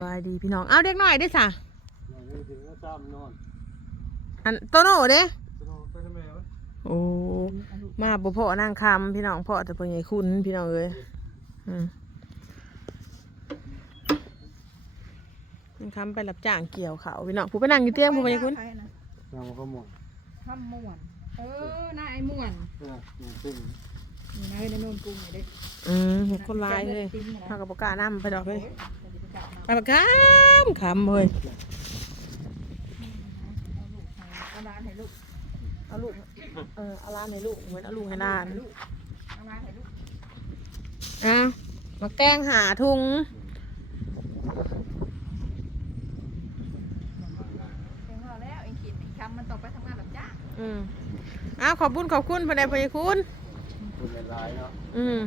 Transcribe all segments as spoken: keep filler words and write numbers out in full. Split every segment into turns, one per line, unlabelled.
สบายดีพี่น้องเอาเด็กหน่อยได้สะอันโตโน่เด้โอ้มาบ่พ่อนางคำพี่น้องพ่อแต่พ่อใหญ่คุณพี่น้องเอ้ยนางคำไปรับจ้างเกี่ยวเขาพี่น้องผู้ไปนั่งอยู่เตียงผู้ใหญ่คุณ
นางก็ม่วน
ทำม่วนเออนายม่วน
เออตึ้ง
นี่นายในโนนกุ้งเลย
อืมคนร้ายเลยข้ากับปกาน้ำไปดอกเลยไปปากคำคำเลย
เอาร้านให้ลูก
เอาลูกเออเอาร้านให้ลูกเหมือนเอาลูกให้ร้าน
เอาร้านให้ลูก
อ่ะมาแกงหาทุง
ถึงพอแล้วเองขีดคำมันตกไปทำงานแบบจ้า
อืมอ้าวขอบคุณขอบคุณพอได้พอได้คุณ
คุณเป็นร้ายเนาะ
อืม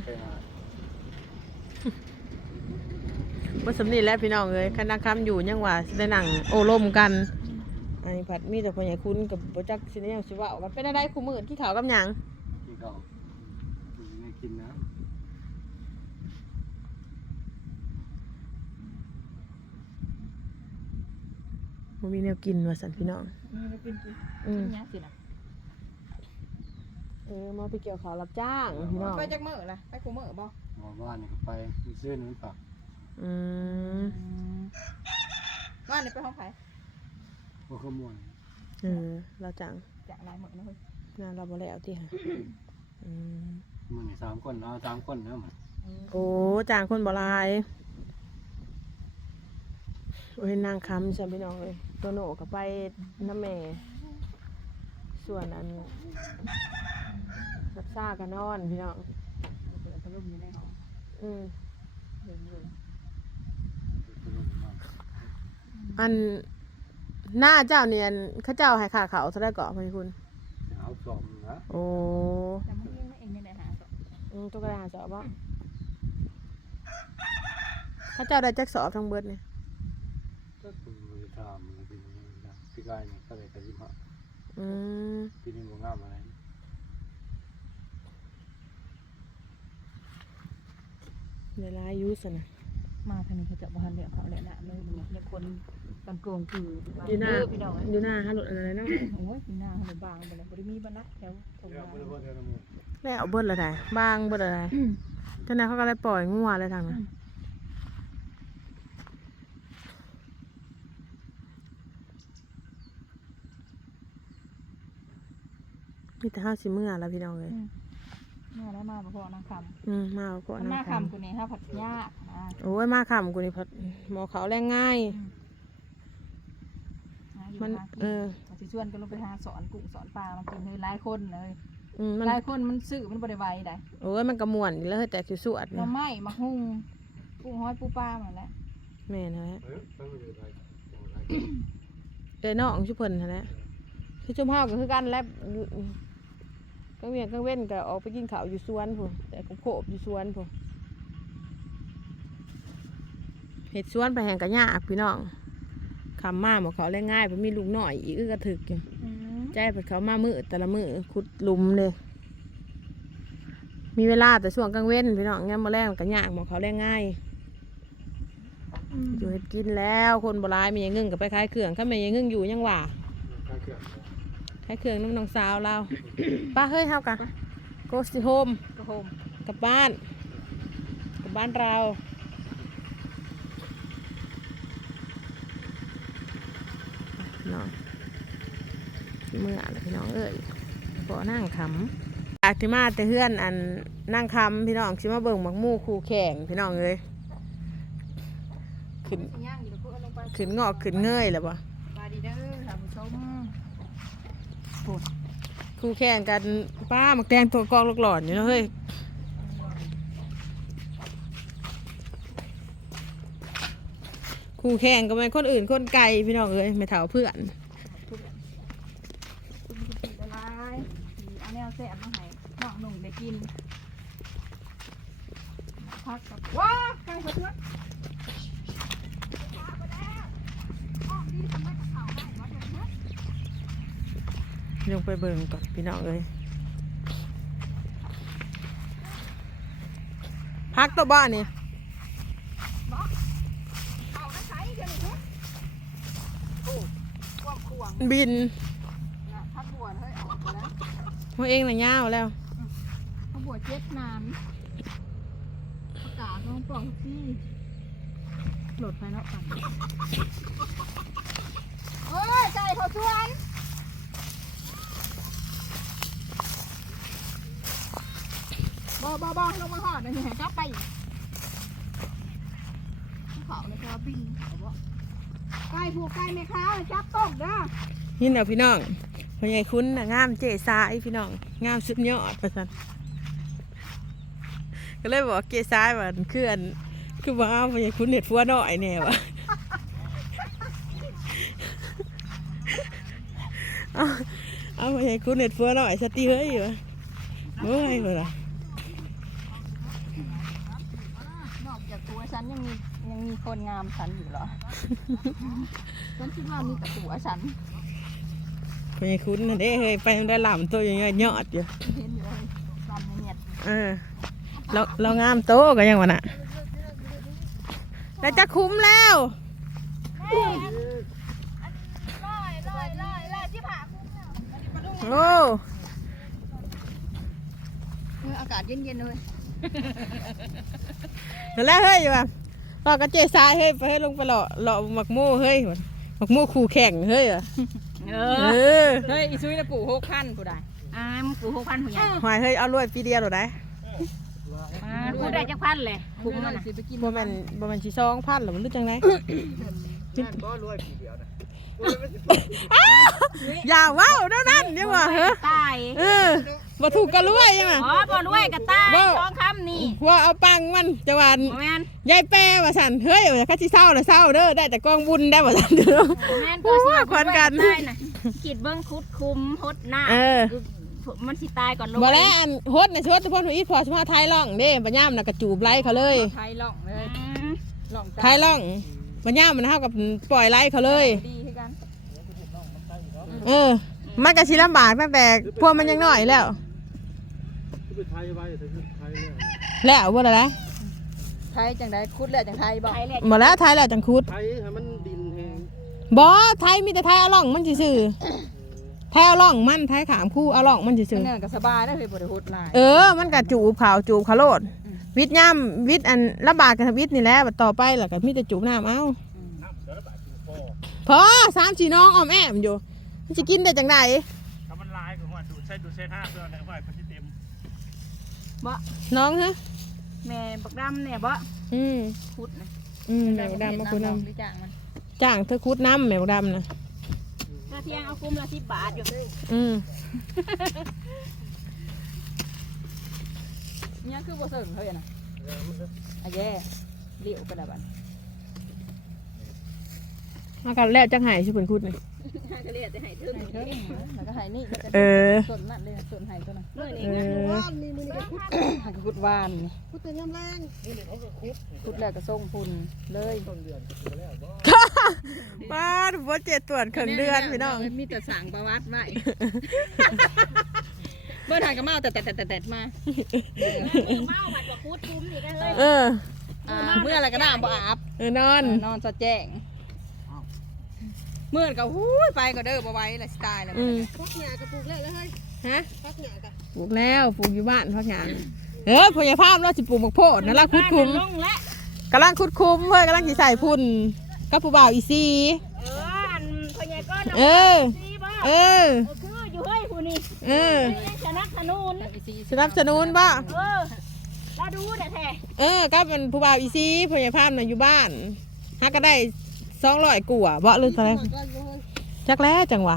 ว่าสำนีแล้วพี่น้องเลยคันดังคำอยู่ยังว่าได้หนังโอลมกันอันนี้ผัดมีแต่พอใหญ่คุณกับโปรจักชินยังชิว่ากันเป็นอะไรคู่มือที่เขากับหยัง
ที่เขาไม่กินนะ
มันมีแนวกินว่าสันพี่น้อง
มีกินกินอืมนี่สินะ
เออมาไปเกี่ยวขาวรับจ้างพี่น้อง
ไปจากเมื่อล่ะไปกูเมื่อบ่
หมู่บ้านนี่ก็ไปมีซื้อนู้นฝาก
อืม
บ้านนี่ไปห้องไผ่
พวกขโมย
เออเราจัง
จากลายเหมือนนะเฮ้ย
งานเราบ่แล้วที่ค่ะอืม
มันนี่สามคนเอาสามคนแล้วมัน
โอ้จางคนบ่ลายโอ้ยนางคำใช่พี่น้องเลยตัวโหนกับไปน้ำแม่ส่วนอันรับซ่ากันนอนพี่น้องอืมอันหน้าเจ้าเนียนข้าเจ้าให้ขาเขาเท่าได้เกาะพี่คุณ
เอาสอบนะ
โอ้
แต่มันยังไม่เองในไหนหาสอบ
อืมตัวกระดาษสอบป่ะข้าเจ้าได้แจ็คสอบทั้งเบิดเนี่ย
ก็คุณมือทำเป็นพี่กายเนี่ยก็เลยแต่ยิ้มอ่ะ
อืม
พี่นี่บ่งามอะไร
เวลายุสนะ
มาทางนี้เขาจะบ้านเลี้ยงเขาเลยละเลยเนี่ยคนกันโกงคือ
อยู่หน้าอยู่หน้าฮัลโหลอะไรเนาะ
โอ้ยอยู่หน้าฮัลโหลบางไปเลยบริมีบ้านนะแถวตรงนั้น
แล้วเบิดอะไรบางเบิดอะไรท่านนายเขาก็เลยปล่อยงัวอะไรทางนั้นมีแต่ห้าสิเมื่อแล้วพี่น้องเลย
มาแล้วมาเพราะนางคำ
อืมมาเพราะนาง
คำกูนี่ฮะผัดยากนะ
โอ้ยมาคำกูนี่ผัดหมอเขาแรงง่ายมันเออ
สิชวนกันลงไปหาสอนกุ้งสอนปลามากินเลยหลายคนเลยหลายคนมันซื้อมันบริไวได้
โอ้ยมันกระมวลแล้วแต่คือสวด
เราไม่มาหุ้งกุ้งห้อยปูปลาเหมือนแล้ว
แม่นะฮะเออน้องชุบเพิ่นนะฮะคือชุ่มห้าวก็คือกันแล้วกังเวียนกังเว้นก็ออกไปกินข้าวอยู่สวนพุ่นแต่ก็โขบอยู่สวนพุ่นเห็ดสวนไปแห่งกระยาพี่น้องคำมาหมดเขาเล่นง่ายเพราะมีลุงหน่อยอีกกระถึกอยู่ใจเปิดเขามามือแต่ละมือขุดลุมเลยมีเวลาแต่ช่วงกลางเว้นพี่น้องงั้นมาแรกกระยาหมดเขาเล่นง่ายอยู่เห็ดกินแล้วคนโบราณมีอย่างงึ่งกับไปคล้ายเครื่องถ้าไม่อย่างงึ่งอยู่ยังหว่าคล้ายเครื่องน้ำนองสาวเราป้าเฮ้ยเท่ากันโกสิโฮม
โฮม
กับบ้านกับบ้านเราน้องเมื่อไรพี่น้องเอ้ยพอนั่งคำจากที่มาแต่เฮือนอันนั่งคำพี่น้องชิมาเบิ่งหมักมู่คู่แข่งพี่น้องเลยขึ้นขึ้นงอกขึ้นเงยหรือเปล่าคู่แข่งกันป้าหมักแดงตัวกองลูกหลอนอยู่นะเฮ้ยคู่แข่งก็เป็นคนอื่นคนไกลพี่น้องเอ้ยไม่เท่าเพื่อน
เอาแนวแซ่บมาให้น้องหนุ่มได้กินพักกับว้าไก่ผัดเนื้อ
ลงไปเบิ่งก่อนพี่น้องเอ้ยพักตัวบ้านนี่
เอาได้ใช้โอ้ความขวาง
บิน
นะพักบัวเฮ้ยออกไปแล้ว
พวกเองน่ะยาวแล้ว
พักบัวเจ็ดนานประกาศน้องปล่องที่โหลดไปเนาะปั่นเฮ้ยไก่เขาชวนบ่บ่บ่ลงมาหอดเลยแหกลับไปเขาเลยจะบินเขาบ่ไก่ผูกไก่ไหมคะจับต้มนะ
นี่เนาะพี่น้องพ่อใหญ่คุ้นน่ะงามเจ๊สายพี่น้องงามสุดยอดประสันก็เลยบอกเจ๊สายว่าคืออันคือว่าพ่อใหญ่คุ้นเห็ดฟัวน้อยแน่วะเอาเอาพ่อใหญ่คุ้นเห็ดฟัวน้อยสติเฮ้ยวะโอ้ยเวลาน
อกจากตัวฉันยังมียังมีคนงามฉันอยู่เหรอ ฉันคิดว่ามีแต่ตัวฉัน
พ่อใหญ่คุ้นน่ะเด้เฮ้ยไปได้หลำตัวยังไงยอดอยู่
เห็นอยู่เลยดำเนียด
เออเราเรางามโตก็ยังวะน่ะแล้วจะคุ้มแล้ว
ลอยลอยลอยลอยที่ผาคุ้มแล้ว
โอ้
อากาศเย็นๆเลย
แล้วเฮ้ยว่ะเราก็เจ๊สายเฮ้ยไปให้ลงไปหล่อหล่อหมักโม่เฮ้ยหมักโม่คู่แข่งเฮ้ยอ่ะ
เอ
เอ
อ
อ
เฮ้ยอีซุยนะปู่หกพันผู้ใดอ่ามึงปู่หกพันผู้ใหญ่
หอยเฮ้ยเอารวยปีเดียวหรอได้
อ่าผู้ใดจะพันเลยคุ้มมันน่ะ
บ่แม่นบ่แม่นสิซองพันหรอมันรู้จังได
ก็รวยปีเดียวนะ
อย่าว้าวเท่านั้นยังว่าเฮ้อ
ตาย
เออบ่ถูกก็รวยยังว่า
อ๋อบ่รวยก็ตายสองคำนี่
ว่าเอาปังมันจะว่า
บ่แม่น
ยายแปรว่าสั่นเฮ้ยว่าคัสิเศร้าแล้วเศร้าเด้อได้แต่กองบุญได้บ่สั่นเด้อ
บ่แม่นตัวสิ
ควันกัน
ตายน่ะขีดเบิ่งคุดคุมหดหน้า
เออ
มันสิตายก่อนลง
บ่แล้วอันโฮดน่ะชดทุกคนอีพอสิมาไทยร่องเด้บ่ย่ามน่ะก็จูบไล่เขาเลย
ไทยล่องเลยล่อง
ไทยร่องบ่ย่ามมันเฮากับปล่อยไล่เขาเลย
ดีคือกัน
เออ มันก็สิลำบากตั้งแต่พวกมันยังน้อยแล้ว
ไปไทยไว้ถึงไทยเลย
แล้วบ่ล่ะนะ
ไทยจังไดคุดแล้วจังไทยบ่ไทยแล้ว
บ่แล้วไทยแล้วจังคุด
ไทยให้มันดินแห้ง
บ่ไทยมีแต่ไทยเอาร่องมันซื่อๆไทยเอาร่องมันไทยขามคู่เอาร่องมันซื่อ
เนี่ยก็สบายได้เฮ้ยบ่ได้หดหลาย
ๆเออ มันก็จูบขาวจูบขาโลดวิทย์ย่ามวิทย์อันลำบากกับวิทย์นี่แหละบัดต่อไปแล้วก็มีแต่จูบน้ำเอาพอสามสี่น้องอ้อมแอมอยู่มันสิกินได้จังได
ถ้ามันลายก็หัวดูดใส่ดูดใส่ห้าเพื่อนได้ว่าพันธิเต็ม
บ่
น้องฮะ
แม่บักดำเนี่ยบ่
อืม
คุดนะ
อืมแมวดำมาคุดน้
หรือจ้างมัน
ำจ้างเธอคุดน้ำแมวดำนะ
ถ้าเที่ยงเอาคุ้มละสิบบาทอยู่
อืม
เนี่ยคือบ่เสริมเฮ้ยน่ะอะแย่เลี้ยวกันแล้วบัด
มากันแล้วจังไห้ชื่อเป็นคุดนี่
ก็เรียกจะให้ถึงเถิงแล้วก็ให้นี่
เออ
ส่วนนั่นเลยส่วนให้ตัวนั้น
เออ
หักคุดวานนี่
พูดแต่น้ำแรง
คุดแล้วก็ส่งพุ่นเลย
มาดูว่าเจ็ดตรวจเขิงเดือนพี่น้อง
มีแต่สั่งประวัติไว้เบิ่งทางก็เมาแต่แต่แต่แต่มา
เมาผัดกับพูดคุ้มอีกแล้วเลย
เออ
อ่าเมื่ออะไรก็ได้บ่อาบ
เออนอน
นอนสะแจ้งเมื่อก็หู้ยไปก็เด้อบ่ไหว้ละสไตล์แล้ว
อืม
พักหยากระปุกแล้วเฮ้ย
ฮะ
พักหยากะ
ปลูกแล้วปลูกอยู่บ้านพักงานเออพยาภาพเราสิปลูกหมกโพดนั่นละคุดคุม
ลงแล้ว
กำลังคุดคุมเพื่อกำลังสิใส่พุ่นกับผู้บ่าวอีซี
เอออันพญาก้อน
เออ
ซีบ่
เออ
คืออยู่เฮ้ยผู้นี้
เออ
สนับสนุน
สนับสนุนบ่
เออเราดูแต่แท้
เออก็เป็นผู้บ่าวอีซีพยาภาพน่ะอยู่บ้านฮักก็ได้สองร้อยกัวาบ่หรือเท่าไหร่จักแล้วจังหวะ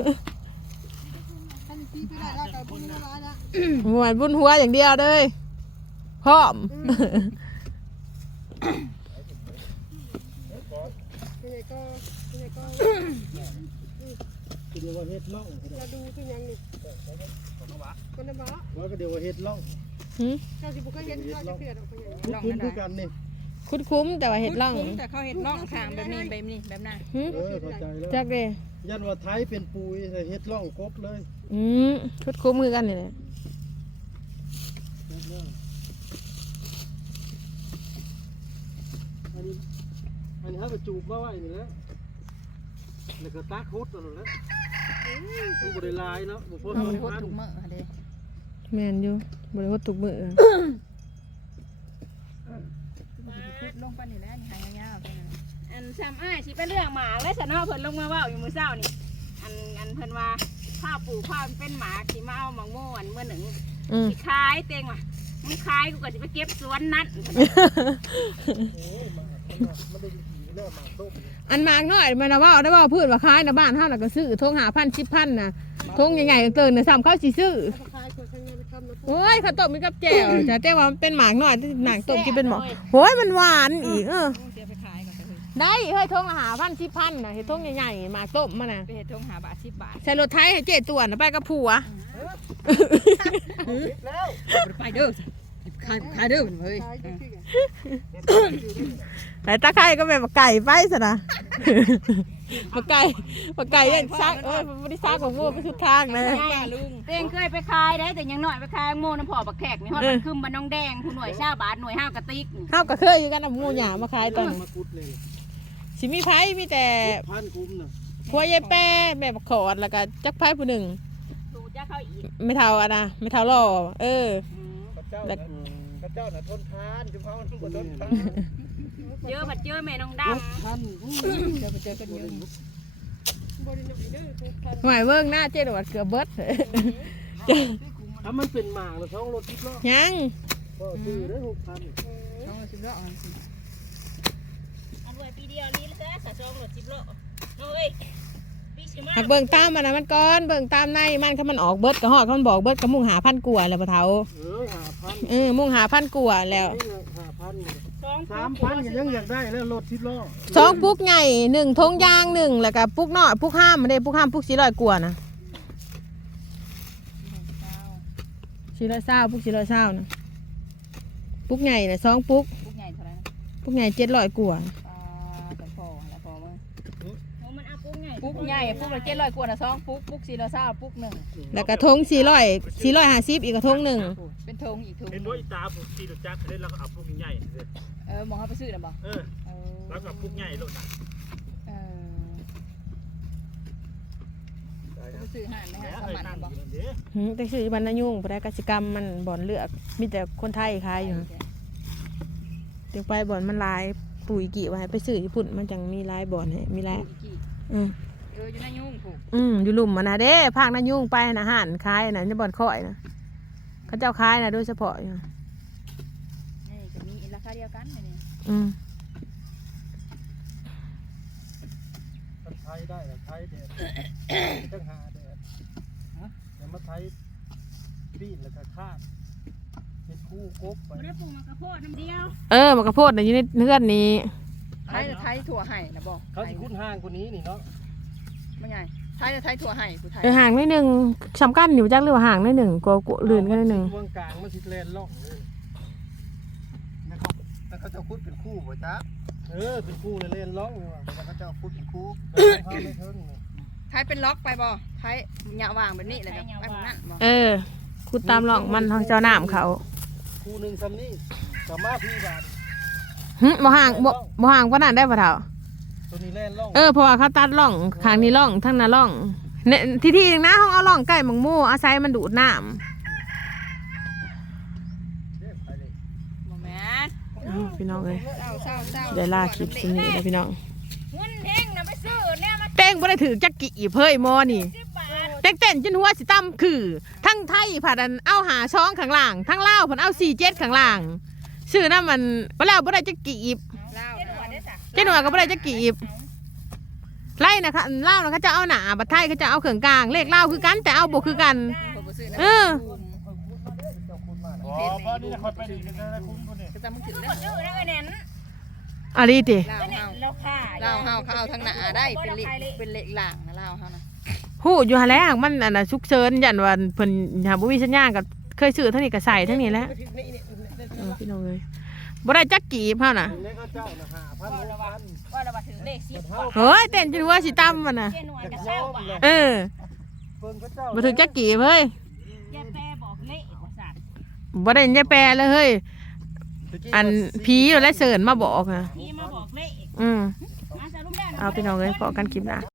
ท่านซีไปได้แล้วแต่พูดไม่ร้ายละ
หมวนบุญหัวอย่างเดียวเลยพร้อม
พญาก้อนพญาก้อน
เดี๋ยวว่าเฮ็ดล่อง
เราดูคือยังนี่คนละบ้า
ว่าก็เดี๋ยวว่าเฮ็ดล่อง
หืม
เจ้าสิบุกเห็นเราจะเกลียดออกไปอย่างนี้
คุ้มคือกันนี่
คุ้นคุ้มแต่ว่าเห็ดล่อง
แต่เขาเห็ดล่องข้างแบบนี้แบบนี้แบบนั้น
หืม
เออเข้าใจแล้ว
จักเลย
ยันว่าไทยเป็นปุยแต่เฮ็ดล่องกบเลย
อืมคุ้นคุ้มคือกันนี่แหละ
อันนี้อันอันนี้เขาก็จูบมาไว้นี่แหละแล้วก็ตักคุดเอาแล้วมันบ่ได้ลายเนาะบ่พอ
เอา
ทำ
ไปโคตร
พัน
ถุงมือค่ะเด้
แม่นอยู่บ่ได้ว่าตุกมือ
พุดลงไปนี่แหละนี่หายยาวๆไปนะ
อันซ้ำอ้ายสิไปเรื่องหมาและสนอเพิ่นลงมาเว้าอยู่มื้อเช้านี่อันอันเพิ่นว่าข้าวปู่ข้าวเป็นหมาสิมาเอาหมังโม่อันเมื่อหนึ่ง
อืม
สิขายเต็งว่ะมึงขายกูก็สิไปเก็บสวนนั้น
อันมากน้อยมันนะว่าได้ว่าพืชว่าขายนะบ้านเฮาน่ะก็ซื้อทงหาพันสิบพันน่ะทงใหญ่ๆเกินน่ะซ้ำเขาสิซื้อโอ้ยข้าวต้มมีกับแจ่วแต่แต่ว่ามันเป็นหมากน้อยหมากต้มกินเป็นหมอโอ้ยมันหวานอีกเออ
เสียไปขายก่อนเถอะ
ได้เฮ้ยทงละหาพันสิบพันน่ะเฮ็ดทงใหญ่ๆหมากต้มมันน่ะ
ไปเห็ดทงหาบาทสิบบาท
ใส่รถไถให้เจ๊ตวนน่ะไปกับผัว
ไปเด้อขายขายเด้อเฮ้ย
ไหนตาไข่ก็แบบไก่ไปซะนะ มาไก่มาไก่เล่นซักเอ้ยบ่ได้ซักของวัวไปสุดทางเลย
ลุง
เต็งเคยไปขายได้แต่ยังน้อยไปขายโม่น้ำพอบักแขกนี่ฮอดมันคึมบ้านน้องแดงผู้หน่วยชาวบาทหน่วยห้าวกระติกนี่
เฮาก็เคยอยู่กันน่ะหมู่หญ้ามาขายตอนนั้น
มาคุดเลย
สิมีไผมีแต่
พันคุ้มน่ะ
ผัวยายแป้แม่บักขอดแล้วก็จักไผผู้หนึ่ง
ดูจะเข้าอีก
ไม่เท่าอ่ะนะไม่เท่าหล่อเออ
อืม
พระเจ้าน่ะพระเจ้าน่ะทนทานจุ๊บเขาบ่ทนทาน
เจอผัดเจอแม่น้องด
ท่าน
เดี๋ยวไปเจอกันเยอะ
หมายเบิ่งหน้าเจ๊ดวดเกือบเบิด
ถ้ามันเป็นหมากแล้วท้องรถทิพย์เนาะ
ยัง
ก็ซื้อได้หกพัน
ต้องมาชิมรอบกันสิ
ำอันไว้ปีเดียวนี้แล้วจ้ะสะสองรถสิบโลน้องเอ้ยปีสิมา
หักเบิ่งตามมันนะมันก่อนเบิ่งตามในมันถ้ามันออกเบิดก็ฮอดเขามันบอกเบิดก็มุ่งหาพันกว่าแล้วปะเฒ่า
เออห้าพัน
เออมุ่งหาพันกว่าแล้ว
นี่ห้าพัน
สอง
สามพันก็ยังอยากได้แล้วรถทิพย์ล้อ
สองปุกใหญ่หนึ่งทงยางหนึ่งแล้วก็ปุกน้อยปุกห้ามมันได้ปุกห้ามปุกสี่ร้อยกว่านะสี่ร้อยเศร้าปุกสี่ร้อยเศร้านะปุกใหญ่น่ะสองปุก
ปุ๊กใหญ่เท่าไหร่นะ
ปุกใหญ่เจ็ดร้อยกว่า
อ่าแต่พอแล้วพอมั้ง
โอ้มันเอาปุ๊กไง
ปุ๊กใหญ่ปุ๊กละเจ็ดร้อยกว่านะสองปุ๊กปุ๊กสี่ร้อยเศร้าปุ๊กหนึ่ง
แล้วก็ทงสี่ร้อยสี่ร้อยห้าสิบอีกกระทงหนึ่ง
เป็นธงอีกธง
เห็นว่าอีตาผมขี่รถจักรเล่นแล้วก็เอาพวกใหญ่เลย
เออมองเขาไปซื้อนะบ่
เออ
เออ
แล้วก็พวกใหญ่รถนะ
เออไปซื้อห่านนะฮะสมันบ่
หืมแต่ชื่อบรรณยุ่งประกสิกรรมมันบ่อนเลือกมีแต่คนไทยขายอยู่เดี๋ยวไปบ่อนมันหลายปุ๋ยกี่ไว้ไปซื้อญี่ปุ่นมันจังมีหลายบ่อนให้มีหลายอืม
เอออยู่ในยุ่งผูก
อืมอยู่หลุมมันนะเด้ภาคนายุ่งไปนะห่านขายนะในบ่อนค่อยนะเขาเจ้าขายนะโดยเฉพาะอยู่
นี่ก็มีราคาเดียวกันเลยนี่
อืม
ไทยได้แต่ไทยเด็ดจังหาเด็ดเดี๋ยวมาไทยปีนแล้วก็คาดเป็นคู่กบไป
ไม่ได้ปลูกมะกระโพดน้ำเดียว
เออมันกระโพดน่ะอยู่ในเนื้อนนี้
ไทยไทยถั่วไห่นะบ่
เขาสิคุ้นห้างคนนี้นี่เนาะ
ไม่ใหญ่ไทยไทยถั่วไห่ผู้ไทย
เออห่างนิดนึงสำคัญอยู่จักหรือว่าห่างนิดหนึ่งกลัวกลัวลื่นกันนิดหนึ่ง
วงกลางมันสิแลนล่องเลยนะครับแล้วเขาจะพูดเป็นคู่บ่จ๊ะเออเป็นคู่เลยเล่นล่องเลยว่ะแล้วเขาจะพูดเป็นคู่เขาไม่เทิงเลย
ไทยเป็นล็อกไปบ่ไทยหยาวางแบบนี้เลยครับไปแบบนั้นบ่
เออคุดตามหลองมันทางเจ้าหนามเขา
คู่หนึ่งซ้ำนี่สามารถพี่บาน
หึบ่ห่างบ่บ่ห่างกว่านั้นได้ปะเฒ่า
ตัวนี้เล่นล่อง
เออเพราะว่าเขาตัดร่องข้างนี้ร่องทั้งนั้นร่องเนี่ยที่ที่หนึงนะเขาเอาร่องใกล้หมังมู่อาศัยมันดูดน้
บ่แม่น
ำอ้าวพี่น้องเลย
เศร้าเศร้าเศร้า
ได้ล่าคลิปสินี้แล้วพี่น้อง
เงินแห้งนะไปซื้อเนี่ยมา
เป้งบ่ได้ถือจักกี่อีเพ่ยมอนี่
สิบบาท
เต้งเต้นจนหัวสิตั้มคือ ทั้งไทยผัดอันเอาหาช้องข้างล่าง ทั้งลาวผัดเอาสี่เจ็ดข้างล่างชื่อนั่นมันบ่แล้วบ่ได้จักกี่อี
เล่า
เจ็ดหัวได้สะ
เจ้าหน่วยก็บ่ได้จักกี่อีไล่นะคะลาวนะเขาจะเอาหนาบัดไทยเขาจะเอาเขื่องกลางเลขลาวคือกันแต่เอาบ่คือกัน เออ
อ๋อเพราะนี่คอยไปดีกันนะคุ้มคนนี้
ก็จะมึงถึง
ค
แล้ว
นดื้อนะเอ้ยแนน
อะลีติ
เล่า
เนี่ย
เฮา
เราขาย
เล่าเฮาเขาเอาทางหน้าได้เป็นเลขเป็นเลขหลังนะเล่าเฮานะ
ฮู้อยู่หั่นแหล้วมันอันน่ะฉุกเฉินยันว่าเพิ่นหาบ่มีสัญญาณก็เคยซื้อเท่านี้ก็ใส่เท่านี้แหล้วเออพี่น้องเอ้ยบ่ได้จักกี่เฮาน่ะ
เล็กเขาเจ้านะหาพันหกพัน
ว่าเราบัถึงเลขสิบ
เท่า
เฮ้ยเต้นจนหัวสิตั้มมันน่ะ
เจ็ดหน่วยกับเศร้าบาท
เออ
เพิ่นเขาเจ้า
บ่ถึงจักกี่เฮ้ย
ยายแปรบอกเลขว่าสัตว์
บ่ได้ยายแปลเลยเฮ้ยอันผีเราได้เสิร์นมาบอกน่ะ
พี่มาบอกเลข
อืม
มาสรุปแล้วนะ
เอาพี่น้องเอ้ยพอกันคลิปหน้า